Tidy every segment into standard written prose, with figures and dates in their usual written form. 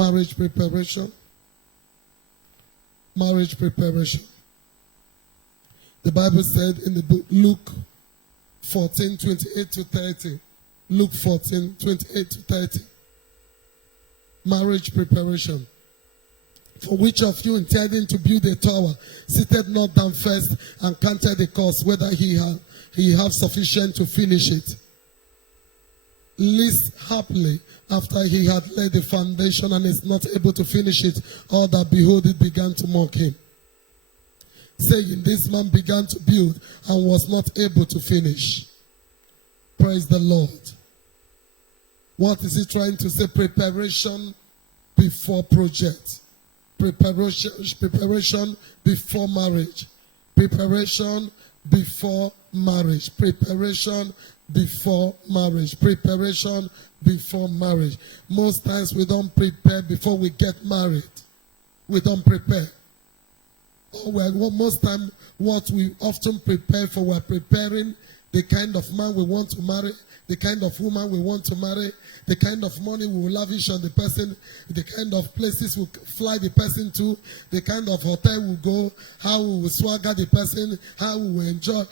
Marriage preparation. Marriage preparation. The Bible said in the book Luke 14, 28 to 30. Luke 14, 28 to 30. Marriage preparation. For which of you intending to build a tower, seated not down first and counted the cost, whether he have sufficient to finish it? Lest happily, after he had laid the foundation and is not able to finish it, all that behold it began to mock him, saying, this man began to build and was not able to finish. Praise the Lord. What is he trying to say? Preparation before project. Preparation before marriage. Preparation before marriage. Preparation before marriage. Preparation before marriage. Most times we don't prepare before we get married. We don't prepare. Most time what we often prepare for, we're preparing the kind of man we want to marry, the kind of woman we want to marry, the kind of money we will lavish on the person, the kind of places we fly the person to, the kind of hotel we go, how we will swagger the person, how we will enjoy.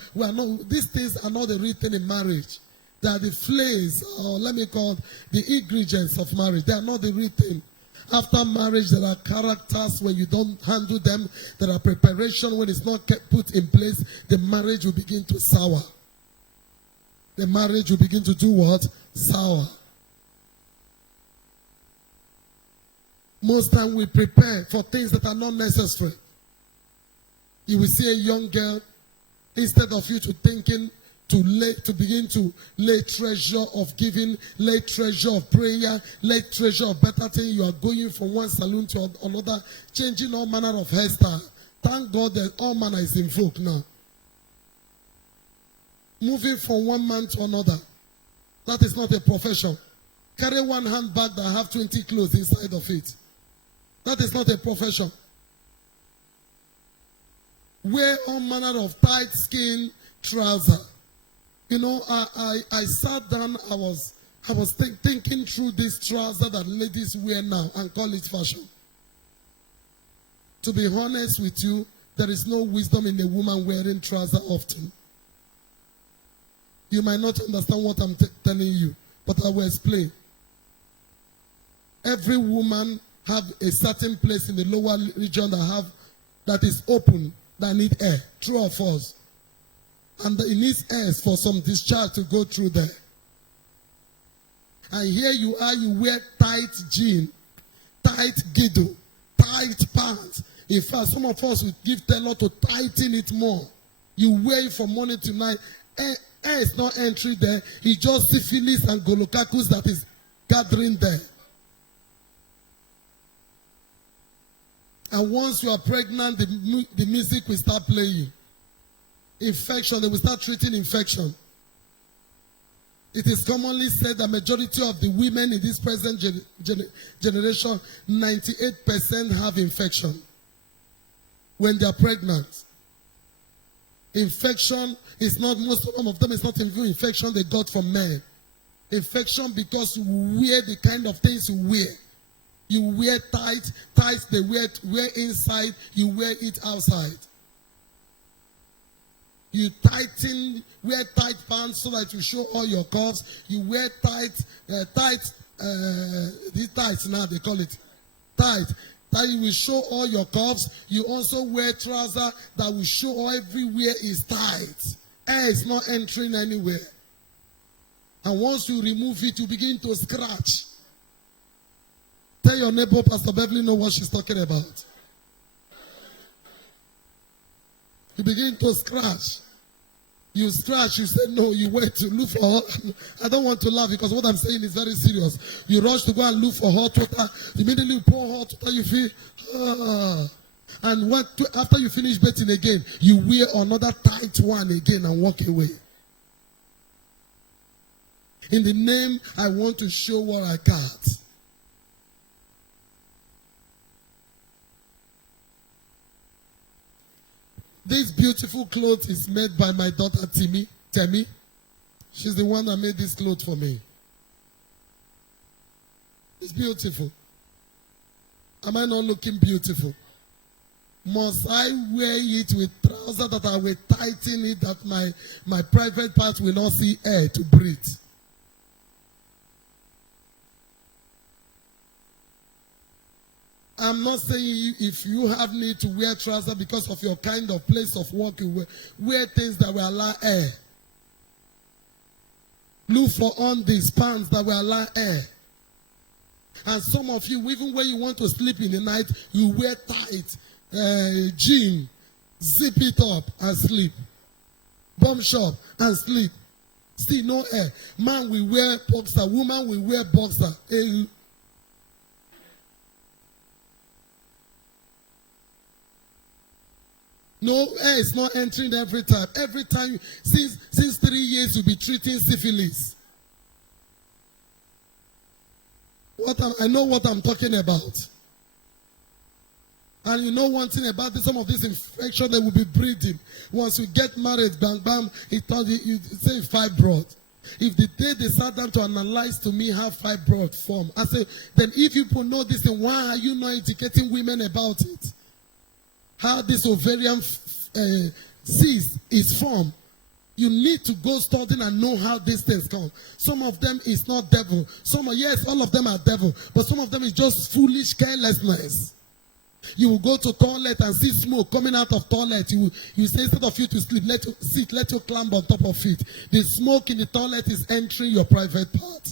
These things are not the real thing in marriage. They are the flays, or let me call it the ingredients of marriage. They are not the real thing. After marriage, there are characters when you don't handle them. There are preparation when it's not put in place. The marriage will begin to sour. The marriage will begin to do what? Sour. Most time we prepare for things that are not necessary. You will see a young girl, instead of you to thinking to begin to lay treasure of giving, lay treasure of prayer, lay treasure of better things. You are going from one saloon to another, changing all manner of hairstyle. Thank God that all manner is in vogue now. Moving from one man to another. That is not a profession. Carry one handbag that have 20 clothes inside of it. That is not a profession. Wear all manner of tight skin trousers. You know, I sat down, I was thinking through this trouser that ladies wear now and call it fashion. To be honest with you, there is no wisdom in a woman wearing trousers often. You might not understand what I'm telling you, but I will explain. Every woman have a certain place in the lower region that is open, that need air, true or false. And it needs air for some discharge to go through there. And here you are, you wear tight jean, tight girdle, tight pants. In fact, some of us would give tailor to tighten it more. You wear it from morning to night. Air is not entry there. It's just syphilis and golokakus that is gathering there. And once you are pregnant, the music will start playing. Infection, they will start treating infection. It is commonly said that majority of the women in this present generation, 98% have infection when they are pregnant. Infection is not, most of them is not infection they got from men. Infection because you wear the kind of things you wear. You wear tight they wear inside, you wear it outside. You wear tight pants so that you show all your curves. You wear these tights now they call it tight. That you will show all your curves. You also wear trousers that will show everywhere is tight. Air is not entering anywhere. And once you remove it, you begin to scratch. Tell your neighbor, Pastor Beverly knows what she's talking about. You begin to scratch. You scratch, you say no, you wait to look for hot. I don't want to laugh because what I'm saying is very serious. You rush to go and look for hot water. Immediately you pour hot water, you feel, And after you finish bathing again, you wear another tight one again and walk away. In the name, I want to show what I got. This beautiful cloth is made by my daughter Temi. She's the one that made this cloth for me. It's beautiful. Am I not looking beautiful? Must I wear it with trousers that I will tighten it that my private part will not see air to breathe? I'm not saying if you have need to wear trousers because of your kind of place of work, you wear things that will allow air. Look for on these pants that will allow air. And some of you, even when you want to sleep in the night, you wear tight jean, zip it up and sleep. Bomb shop and sleep. Still no air. Man will wear boxer, woman will wear boxer. No air is not entering every time. Every time, since 3 years, you'll be treating syphilis. I know what I'm talking about. And you know one thing about this, some of this infection, they will be breathing. Once you get married, bang, bang, you say fibroid. If the day they sat down to analyze to me how fibroid form, I say, then if you know this, then why are you not educating women about it? How this ovarian cyst is formed. You need to go studying and know how these things come. Some of them is not devil. Yes, all of them are devil. But some of them is just foolish carelessness. You will go to toilet and see smoke coming out of toilet. You say instead of you to sleep, let you climb on top of it. The smoke in the toilet is entering your private part.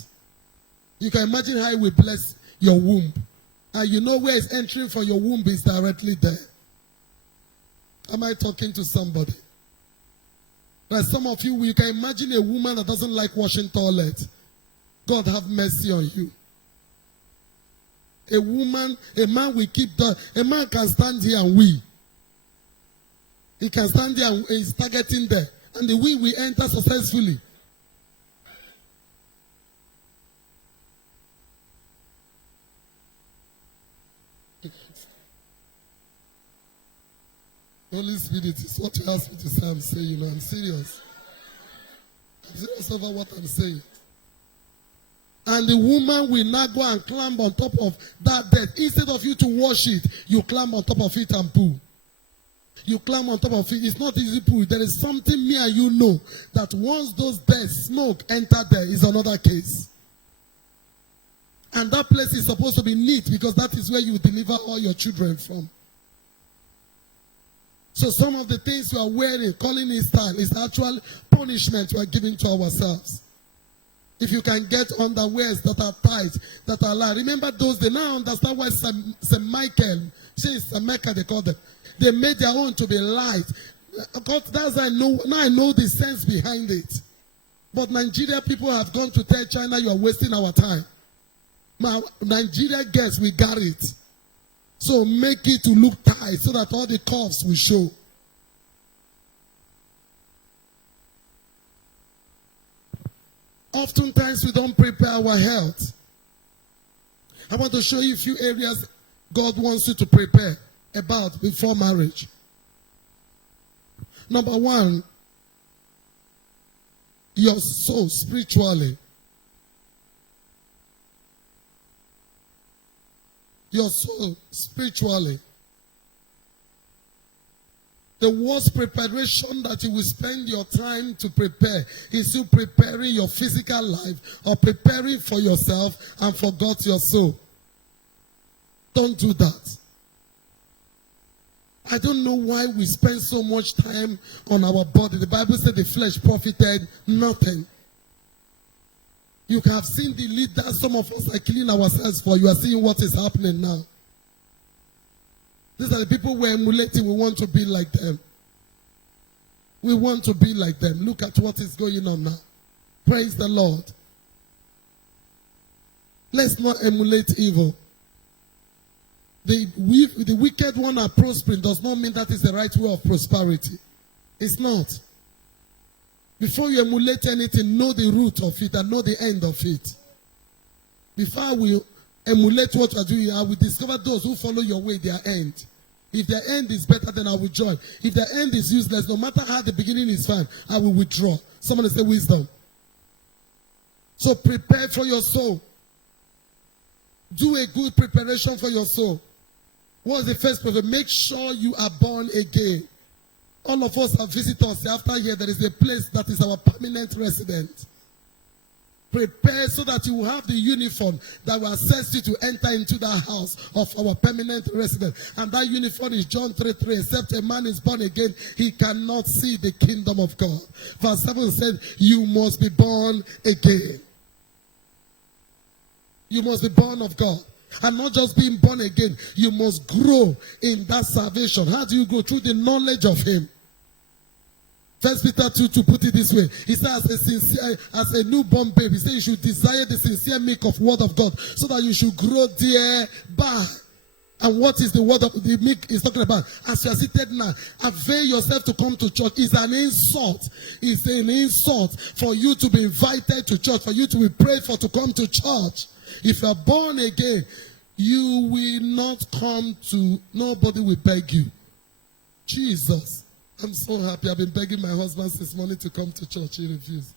You can imagine how it will bless your womb. And you know where it's entering from your womb is directly there. Am I talking to somebody? Like some of you can imagine a woman that doesn't like washing toilet. God have mercy on you. A man will keep that. A man can stand here and wee. He can stand here and he's targeting there. And the wee will enter successfully. Holy Spirit is what you asked me to say. I'm saying, I'm serious. I'm serious over what I'm saying. And the woman will now go and climb on top of that bed. Instead of you to wash it, you climb on top of it and poo. You climb on top of it. It's not easy poo. There is something me and you know that once those beds smoke enter there is another case. And that place is supposed to be neat because that is where you deliver all your children from. So some of the things we are wearing, calling it style, is actual punishment we are giving to ourselves. If you can get underwears that are tight, that are light. Remember those, they now understand why St. Michael, St. Michael they call them. They made their own to be light. Because that's I know the sense behind it. But Nigeria people have gone to tell China, you are wasting our time. Nigeria girls, we got it. So make it to look tight so that all the curves will show. Oftentimes we don't prepare our health. I want to show you a few areas God wants you to prepare about before marriage. Number one, your soul spiritually. Your soul spiritually. The worst preparation that you will spend your time to prepare is you preparing your physical life or preparing for yourself and forgot your soul. Don't do that. I don't know why we spend so much time on our body. The Bible said the flesh profited nothing. You have seen the leaders some of us are killing ourselves for. You are seeing what is happening now. These are the people we're emulating. We want to be like them. We want to be like them. Look at what is going on now. Praise the Lord. Let's not emulate evil. The wicked one are prospering does not mean that is the right way of prosperity. It's not. Before you emulate anything, know the root of it and know the end of it. Before we emulate what you are doing, I will discover those who follow your way, their end. If their end is better, then I will join. If their end is useless, no matter how the beginning is fine, I will withdraw. Somebody say wisdom. So prepare for your soul. Do a good preparation for your soul. What's the first prophet? Make sure you are born again. All of us are visitors. After here, there is a place that is our permanent residence. Prepare so that you will have the uniform that will assist you to enter into that house of our permanent residence. And that uniform is John 3:3. Except a man is born again, he cannot see the kingdom of God. Verse 7 said, you must be born again. You must be born of God. And not just being born again, you must grow in that salvation. How do you grow? Through the knowledge of him. 1 Peter 2, to put it this way, he says, as a newborn baby, he says you should desire the sincere milk of word of God, so that you should grow thereby. And what is the word of the milk is talking about? As you are seated now, avail yourself to come to church. It's an insult. It's an insult for you to be invited to church, for you to be prayed for to come to church. If you are born again, you will not come to, nobody will beg you. Jesus. I'm so happy. I've been begging my husband since morning to come to church. He refused.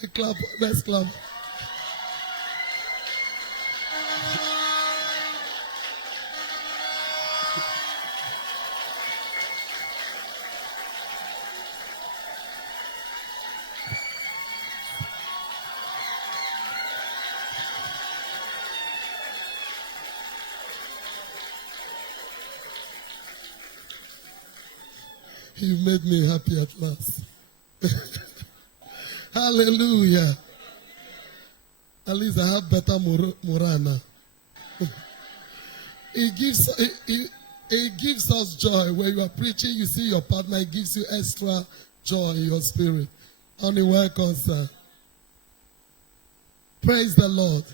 Hey, clap. Let's clap. You made me happy at last. Hallelujah. At least I have better morana. It gives us joy. When you are preaching, you see your partner, it gives you extra joy in your spirit. Honey, welcome, sir. Praise the Lord.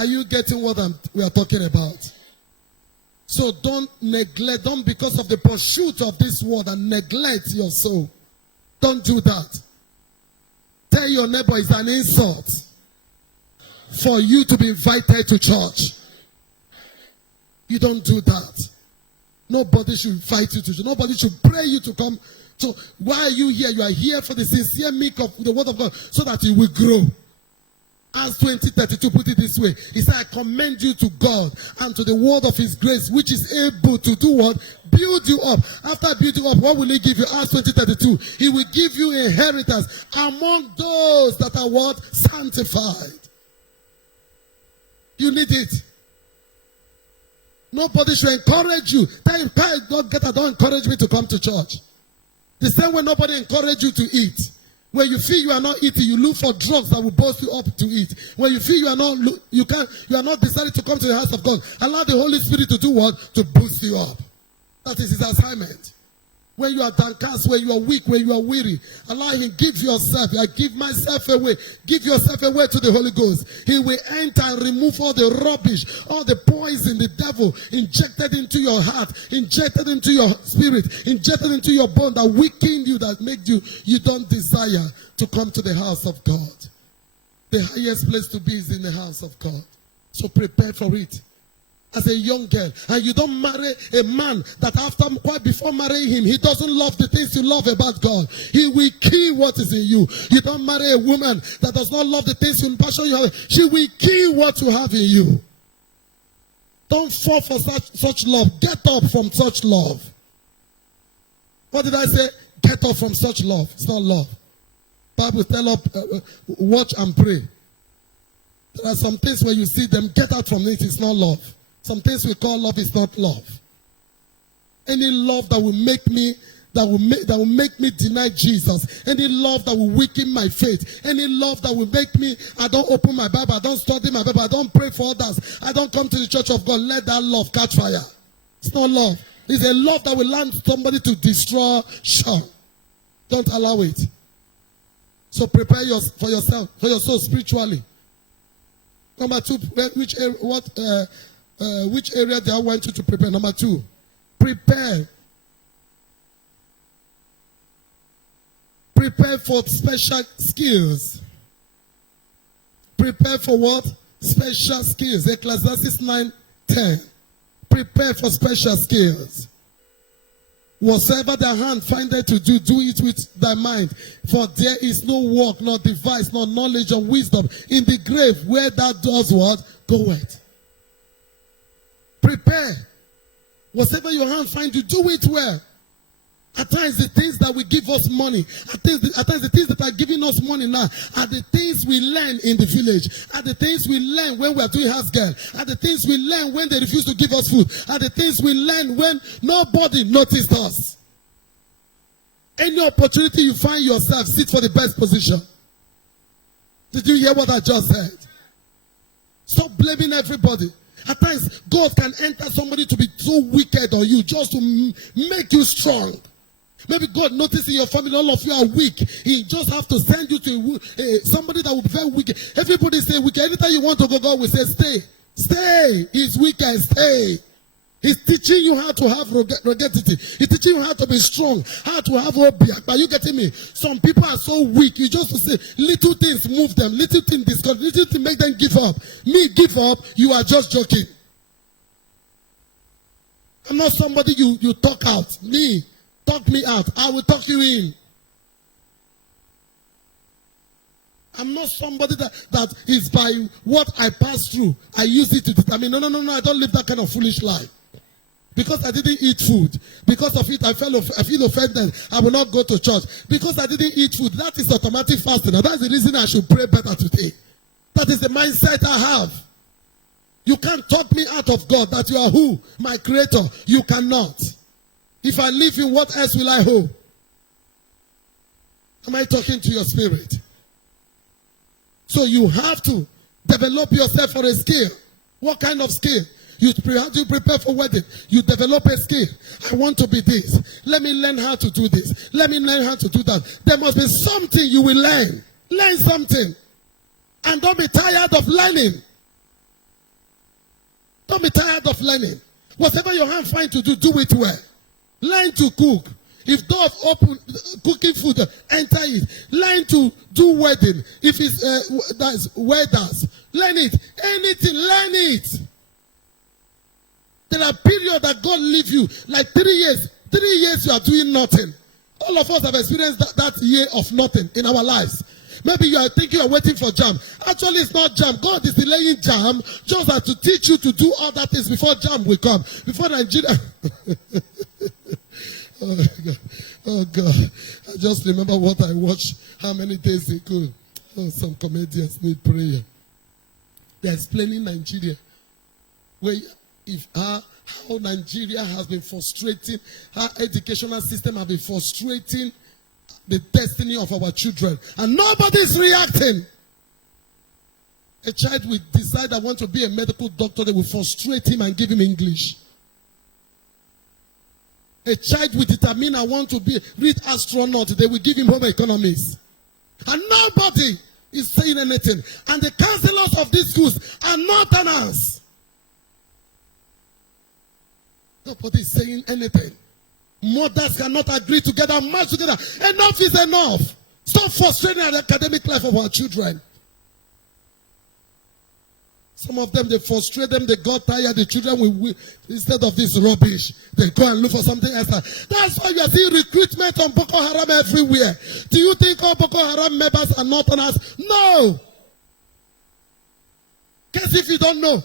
Are you getting what we are talking about? So don't neglect, don't because of the pursuit of this world and neglect your soul. Don't do that. Tell your neighbor it's an insult for you to be invited to church. You don't do that. Nobody should invite you to church. Nobody should pray you to come. So why are you here? You are here for the sincere milk of the word of God so that you will grow. Acts 20:32 put it this way. He said, I commend you to God and to the word of his grace, which is able to do what? Build you up. After building up, what will he give you? Acts 20:32. He will give you inheritance among those that are what? Sanctified. You need it. Nobody should encourage you. Don't encourage me to come to church. The same way nobody encourage you to eat. When you feel you are not eating, you look for drugs that will boost you up to eat. When you feel you are not decided to come to the house of God, allow the Holy Spirit to do what? To boost you up. That is his assignment. When you are downcast, when you are weak, when you are weary, allow him, give yourself. I give myself away. Give yourself away to the Holy Ghost. He will enter and remove all the rubbish, all the poison the devil injected into your heart, injected into your spirit, injected into your bone that weakened you, that made you don't desire to come to the house of God. The highest place to be is in the house of God. So prepare for it. As a young girl, and you don't marry a man that quite before marrying him, he doesn't love the things you love about God. He will kill what is in you. You don't marry a woman that does not love the things you passion you have. She will kill what you have in you. Don't fall for such love. Get up from such love. What did I say? Get up from such love. It's not love. Bible tell us, watch and pray. There are some things where you see them, get out from it. It's not love. Some things we call love is not love. Any love that will make me deny Jesus, any love that will weaken my faith, any love that will make me, I don't open my Bible, I don't study my Bible, I don't pray for others, I don't come to the church of God, let that love catch fire. It's not love. It's a love that will land somebody to destroy. Don't allow it. So prepare for yourself, for your soul spiritually. Number two, which area do I want you to prepare? Number two, prepare. Prepare for special skills. Prepare for what? Special skills. Ecclesiastes 9:10. Prepare for special skills. Whatsoever thy hand findeth to do, do it with thy mind. For there is no work, nor device, nor knowledge or wisdom in the grave where thou dost what? Goeth. Prepare. Whatever your hand finds, you do it well. At times, the things that will give us money, at times the things that are giving us money now, are the things we learn in the village, are the things we learn when we are doing house girl, are the things we learn when they refuse to give us food, are the things we learn when nobody noticed us. Any opportunity you find yourself, sit for the best position. Did you hear what I just said? Stop blaming everybody. At times, God can enter somebody to be so wicked on you just to make you strong. Maybe God noticed in your family all of you are weak. He just have to send you to somebody that will be very weak. Everybody say weak. Anytime you want to go, God will say stay. Stay. He's wicked. Stay. He's teaching you how to have ruggedity. He's teaching you how to be strong, how to have obia. Are you getting me? Some people are so weak. You just say little things move them, little things discourage, little things make them give up. Me give up, you are just joking. I'm not somebody you talk out. Me, talk me out. I will talk you in. I'm not somebody that is by what I pass through. I use it to determine. No. I don't live that kind of foolish life. Because I didn't eat food. Because of it, I feel offended. I will not go to church. Because I didn't eat food. That is automatic fasting. And that's the reason I should pray better today. That is the mindset I have. You can't talk me out of God that you are who? My creator. You cannot. If I leave you, what else will I hold? Am I talking to your spirit? So you have to develop yourself for a skill. What kind of skill? You prepare for wedding. You develop a skill. I want to be this. Let me learn how to do this. Let me learn how to do that. There must be something you will learn. Learn something. And don't be tired of learning. Don't be tired of learning. Whatever your hand finds to do, do it well. Learn to cook. If doors open, cooking food, enter it. Learn to do wedding. If it's that's wedders, learn it. Anything, learn it. There are periods that God leave you, like 3 years. 3 years you are doing nothing. All of us have experienced that year of nothing in our lives. Maybe you are thinking you are waiting for jam. Actually, it's not jam. God is delaying jam just as to teach you to do other things before jam will come. Before Nigeria. Oh God. I just remember what I watched how many days ago. Oh, some comedians need prayer. They are explaining Nigeria. How Nigeria has been frustrating, how educational system has been frustrating the destiny of our children. And nobody is reacting. A child will decide I want to be a medical doctor, they will frustrate him and give him English. A child will determine I want to read astronaut, they will give him home economics. And nobody is saying anything. And the counselors of these schools are northerners. Nobody is saying anything. Mothers cannot agree together, march together. Enough is enough. Stop frustrating the academic life of our children. Some of them, they frustrate them, they got tired, the children will, instead of this rubbish, they go and look for something else. That's why you are seeing recruitment on Boko Haram everywhere. Do you think all Boko Haram members are northerners? No. Guess if you don't know.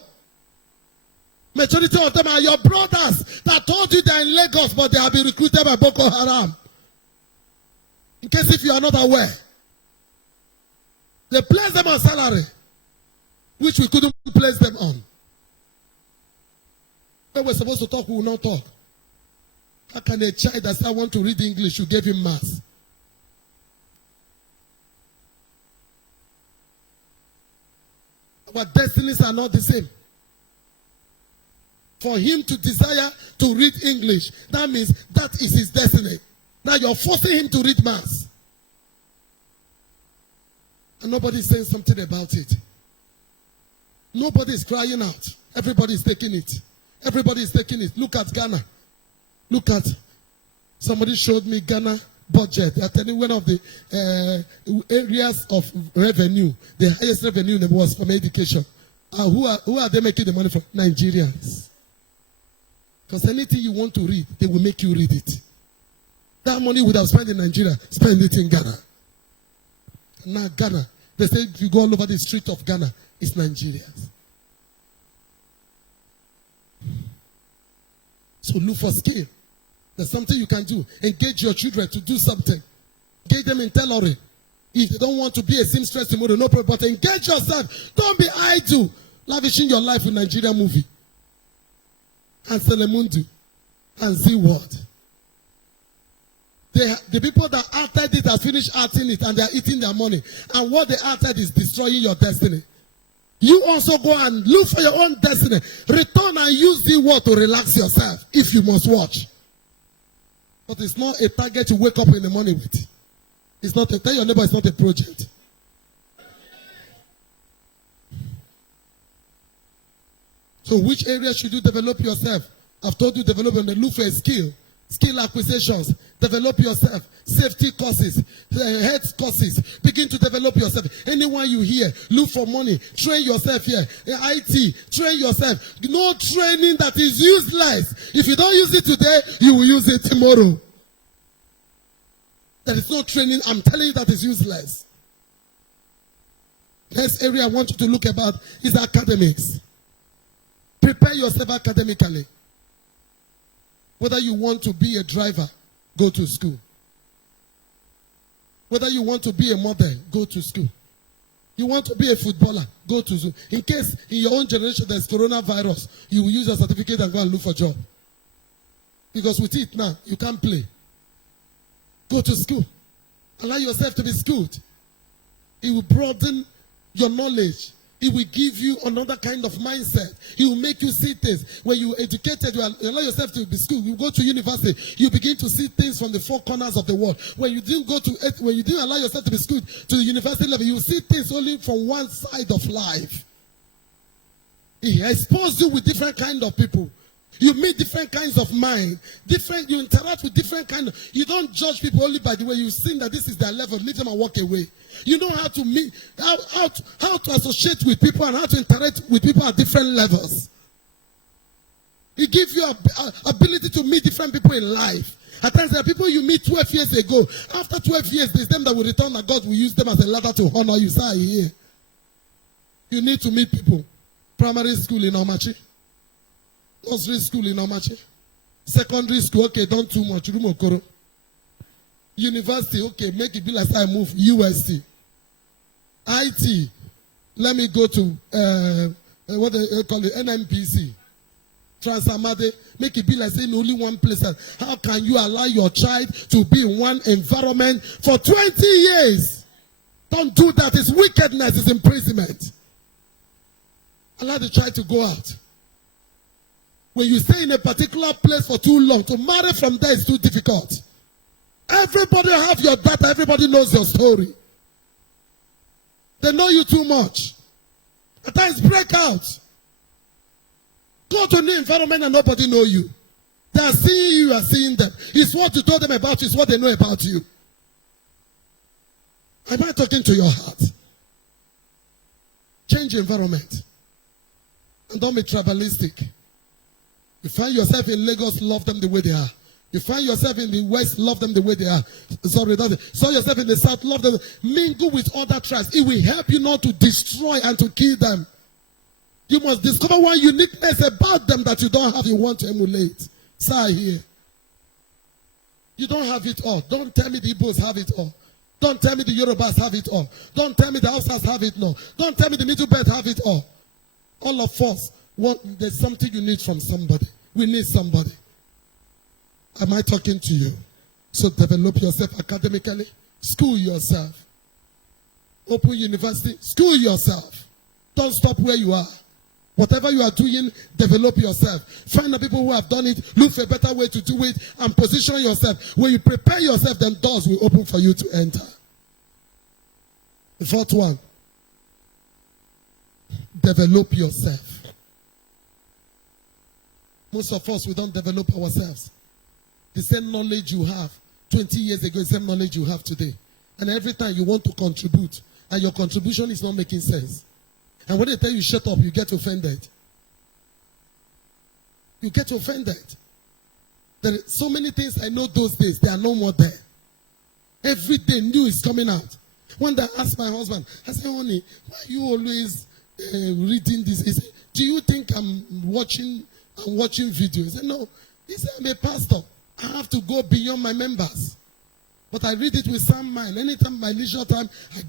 Majority of them are your brothers that told you they're in Lagos, but they have been recruited by Boko Haram. In case if you are not aware. They place them on salary, which we couldn't place them on. When we're supposed to talk, we will not talk. How can a child that says, I want to read English, you gave him maths? Our destinies are not the same. For him to desire to read English, that means that is his destiny. Now you're forcing him to read maths. And nobody's saying something about it. Nobody is crying out. Everybody is taking it. Everybody is taking it. Look at Ghana. Look at, somebody showed me Ghana budget. They are telling one of the areas of revenue, the highest revenue was from education. Who are they making the money from? Nigerians. Because anything you want to read, they will make you read it. That money would have spent in Nigeria, spend it in Ghana. Now Ghana, they say if you go all over the street of Ghana, it's Nigerians. So look for skill. There's something you can do. Engage your children to do something. Engage them in tailoring. If they don't want to be a seamstress tomorrow, no problem. But engage yourself. Don't be idle. Lavishing your life with Nigerian movie. And Selemundu. And Z Word. The people that acted it have finished acting it and they are eating their money. And what they acted is destroying your destiny. You also go and look for your own destiny. Return and use the word to relax yourself if you must watch. But it's not a target to wake up in the morning with. It's not tell your neighbor it's not a project. So which area should you develop yourself? I've told you development, look for a skill. Skill acquisitions, develop yourself. Safety courses, health courses, begin to develop yourself. Anyone you hear, look for money, train yourself here. IT, train yourself. No training that is useless. If you don't use it today, you will use it tomorrow. There is no training, I'm telling you, that is useless. Next area I want you to look about is academics. Prepare yourself academically. Whether you want to be a driver, go to school. Whether you want to be a model, go to school. You want to be a footballer, go to school. In case in your own generation there's coronavirus, you will use your certificate and go and look for a job. Because with it now, you can't play. Go to school. Allow yourself to be schooled. It will broaden your knowledge. It will give you another kind of mindset. It will make you see things. When you're educated, you allow yourself to be schooled. You go to university, you begin to see things from the four corners of the world. When you didn't allow yourself to be schooled to the university level, you see things only from one side of life. It exposes you with different kind of people. You meet different kinds of mind. You interact with different kind of. You don't judge people only by the way you think that this is their level. Leave them and walk away. You know how to meet, how to associate with people and how to interact with people at different levels. It gives you ability to meet different people in life. At times there are people you meet 12 years ago. After 12 years, there's them that will return and God will use them as a ladder to honor you. Say here. You need to meet people. Primary school in Omachi. Nursery school in Omachi. Secondary school, okay, don't too much. University, okay, make it be like I move. UST. IT, let me go to, what they call it, NMPC. Transamade, make it be like saying only one place. How can you allow your child to be in one environment for 20 years? Don't do that. It's wickedness, it's imprisonment. Allow the child to go out. When you stay in a particular place for too long, to marry from there is too difficult. Everybody have your data. Everybody knows your story. They know you too much. At times, break out. Go to a new environment and nobody know you. They are seeing you, you are seeing them. It's what you told them about you, it's what they know about you. Am I talking to your heart? Change environment. And don't be tribalistic. You find yourself in Lagos, love them the way they are. You find yourself in the West, love them the way they are. Saw yourself in the South, love them. Mingle with other tribes. It will help you not to destroy and to kill them. You must discover one uniqueness about them that you don't have, you want to emulate. Say here. You don't have it all. Don't tell me the Igbos have it all. Don't tell me the Yorubas have it all. Don't tell me the Hausas have it all. Don't tell me the Middle Belt have it all. All of us, there's something you need from somebody. We need somebody. Am I talking to you? So develop yourself academically. School yourself. Open university. School yourself. Don't stop where you are. Whatever you are doing, develop yourself. Find the people who have done it. Look for a better way to do it. And position yourself. When you prepare yourself, then doors will open for you to enter. The fourth one. Develop yourself. Most of us, we don't develop ourselves. The same knowledge you have 20 years ago, the same knowledge you have today. And every time you want to contribute, and your contribution is not making sense. And when they tell you shut up, you get offended. You get offended. There are so many things I know those days, they are no more there. Every day new is coming out. When I asked my husband, I said, honey, why are you always reading this? He said, do you think I'm watching videos? I said, no. He said, I'm a pastor. I have to go beyond my members. But I read it with some mind. Anytime my leisure time, I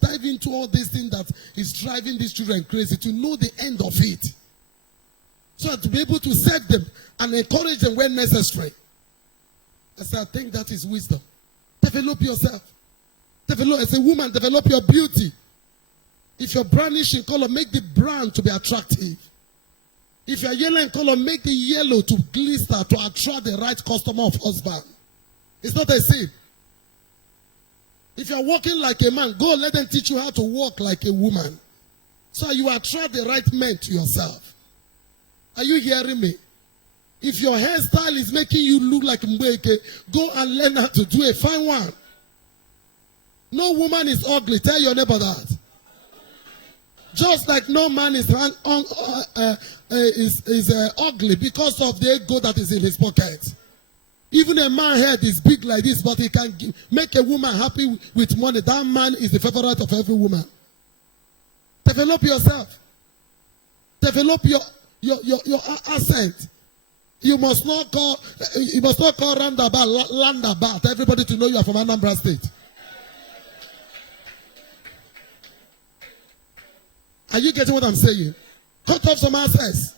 dive into all these things that is driving these children crazy to know the end of it. So to be able to serve them and encourage them when necessary. I said, I think that is wisdom. Develop yourself. Develop, as a woman, develop your beauty. If you're brownish in color, make the brown to be attractive. If you're yellow in color, make the yellow to glister to attract the right customer of husband. It's not a sin. If you're walking like a man, go let them teach you how to walk like a woman. So you attract the right men to yourself. Are you hearing me? If your hairstyle is making you look like Mbeke, go and learn how to do a fine one. No woman is ugly. Tell your neighbor that. Just like no man is ugly because of the ego that is in his pocket. Even a man's head is big like this, but he can make a woman happy with money. That man is the favorite of every woman. Develop yourself. Develop your accent. You must not call roundabout everybody to know you are from Anambra State. Are you getting what I'm saying? Cut off some access.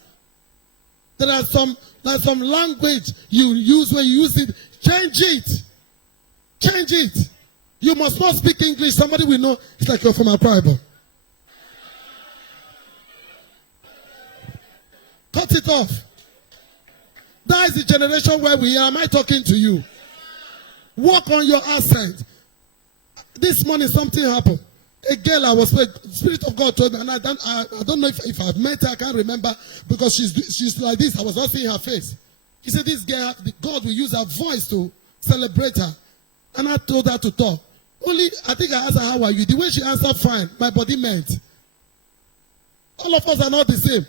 There's some language you use when you use it. Change it. Change it. You must not speak English. Somebody will know it's like you're from a tribe. Cut it off. That is the generation where we are. Am I talking to you? Work on your accent. This morning something happened. A girl I was with, Spirit of God told me, and I don't know if I've met her, I can't remember, because she's like this. I was not seeing her face. He said, this girl, God will use her voice to celebrate her. And I told her to talk. Only, I think I asked her, how are you? The way she answered, fine. My body meant. All of us are not the same.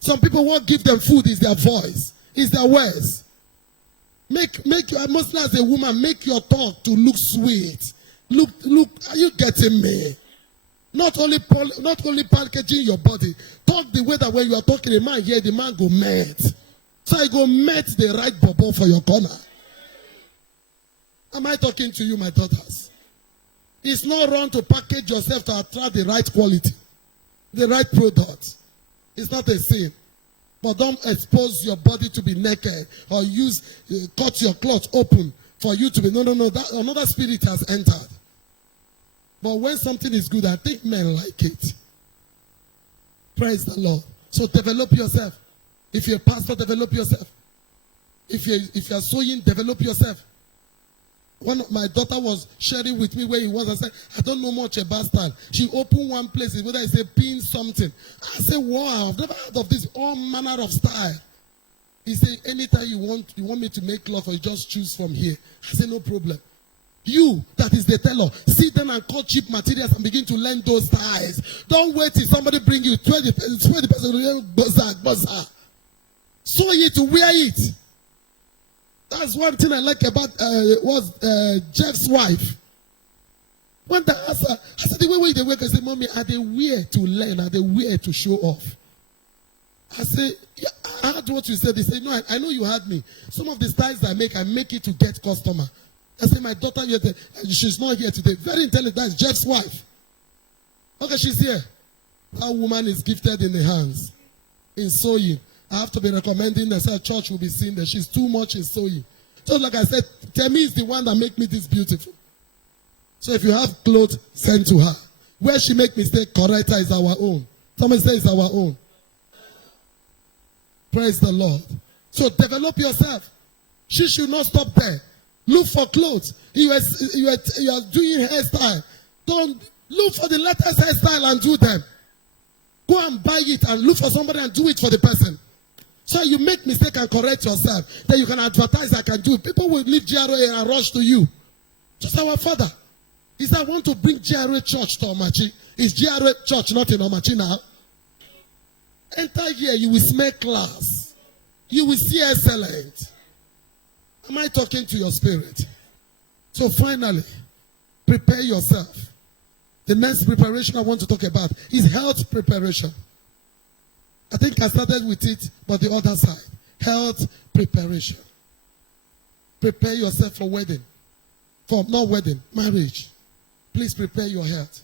Some people won't give them food, is their voice, is their words. Make your, mostly as a woman, make your talk to look sweet. Look, are you getting me? Not only packaging your body. Talk the way that when you are talking, a man here, the man go met. So I go met the right bubble for your corner. Am I talking to you, my daughters? It's not wrong to package yourself to attract the right quality, the right product. It's not a sin. But don't expose your body to be naked or cut your clothes open for you to be, no, that another spirit has entered. But when something is good, I think men like it. Praise the Lord. So develop yourself. If you're a pastor, develop yourself. If you're sewing, develop yourself. My daughter was sharing with me where he was. I said, I don't know much about style. She opened one place, whether it's a pin something. I said, wow, I've never heard of this. All manner of style. He said, anytime you want me to make cloth, or you just choose from here. I said, no problem. You, that is the tailor, sit down and cut cheap materials and begin to learn those styles. Don't wait till somebody bring you 20% buzzer. Sew it to wear it. That's one thing I like about Jeff's wife. When I asked her, I said, the way they work, I said, Mommy, are they wear to learn? Are they wear to show off? I said, yeah, I heard what you said. They said, no, I know you heard me. Some of the styles I make it to get customer. I said, my daughter, she's not here today. Very intelligent. That's Jeff's wife. Okay, she's here. That woman is gifted in the hands. In sewing. I have to be recommending that her church will be seen there. She's too much in sewing. So like I said, Temi is the one that make me this beautiful. So if you have clothes, send to her. Where she make mistake, correct her, is our own. Somebody say it's our own. Praise the Lord. So develop yourself. She should not stop there. Look for clothes. You are doing hairstyle. Don't look for the latest hairstyle and do them. Go and buy it and look for somebody and do it for the person. So you make mistake and correct yourself. Then you can advertise, I can do it. People will leave GRA and rush to you. Just our father. He said, I want to bring GRA church to Omachi. Is GRA church not in Omachi now? Enter here, you will smell class. You will see excellent. Am I talking to your spirit? So finally, prepare yourself. The next preparation I want to talk about is health preparation. I think I started with it, but the other side. health preparation. Prepare yourself for wedding. For not wedding, marriage. Please prepare your health.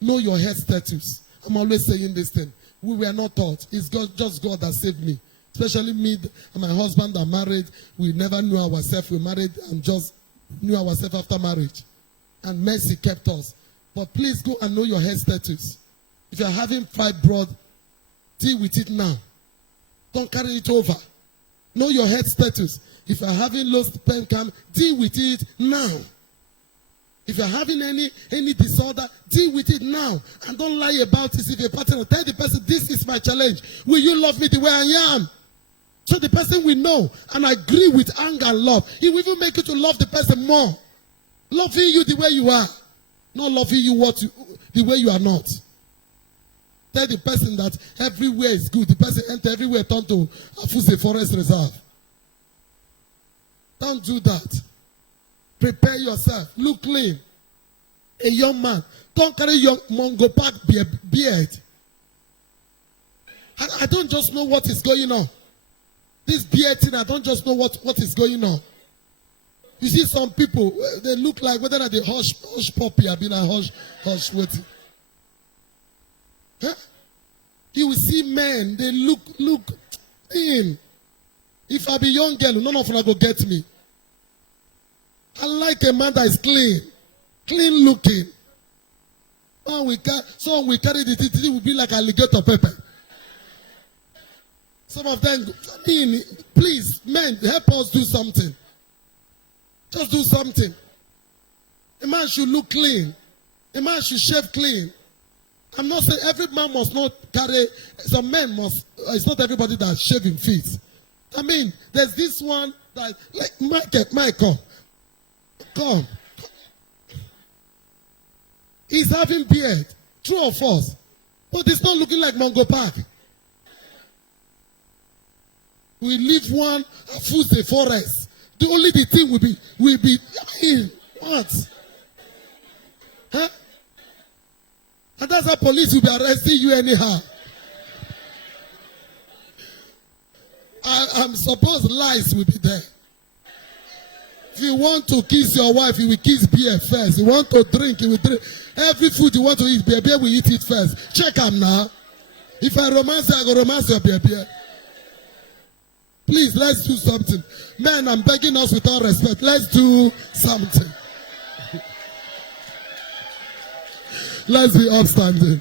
Know your health status. I'm always saying this thing. We were not taught. It's just God that saved me. Especially me and my husband are married. We never knew ourselves. We married and just knew ourselves after marriage. And mercy kept us. But please go and know your health status. If you're having fibroid, deal with it now. Don't carry it over. Know your health status. If you're having low sperm count, deal with it now. If you're having any disorder, deal with it now. And don't lie about it. If you're a partner, tell the person, this is my challenge. Will you love me the way I am? So the person will know and agree with anger and love. He will even make you to love the person more. Loving you the way you are. Not loving you the way you are not. Tell the person that everywhere is good. The person enter everywhere, turn to Afuse Forest Reserve. Don't do that. Prepare yourself. Look clean. A young man. Don't carry your Mongo Park beard. I don't just know what is going on. This beard thing, I don't just know what is going on. You see some people, they look like whether they hush puppy, I've been a hush waiting. Huh? You will see men, they look in. If I be young girl, none of them go get me. I like a man that is clean looking. Some we carry the titty will be like alligator pepper. Some of them, please, men, help us do something. Just do something. A man should look clean. A man should shave clean. I'm not saying every man must not carry, some men must, it's not everybody that's shaving feet. I mean, there's this one that, like, Michael, come. He's having beard, true or false, but it's not looking like Mongo Park. We leave one Afuse Forest. The only thing will be, what? Huh? And that's how police will be arresting you anyhow. I'm supposed lies will be there. If you want to kiss your wife, you will kiss beer first. You want to drink, you will drink. Every food you want to eat, beer will eat it first. Check them now. If I romance you, I go romance your beer. Please, let's do something. Men, I'm begging us with all respect. Let's do something. Let's be upstanding.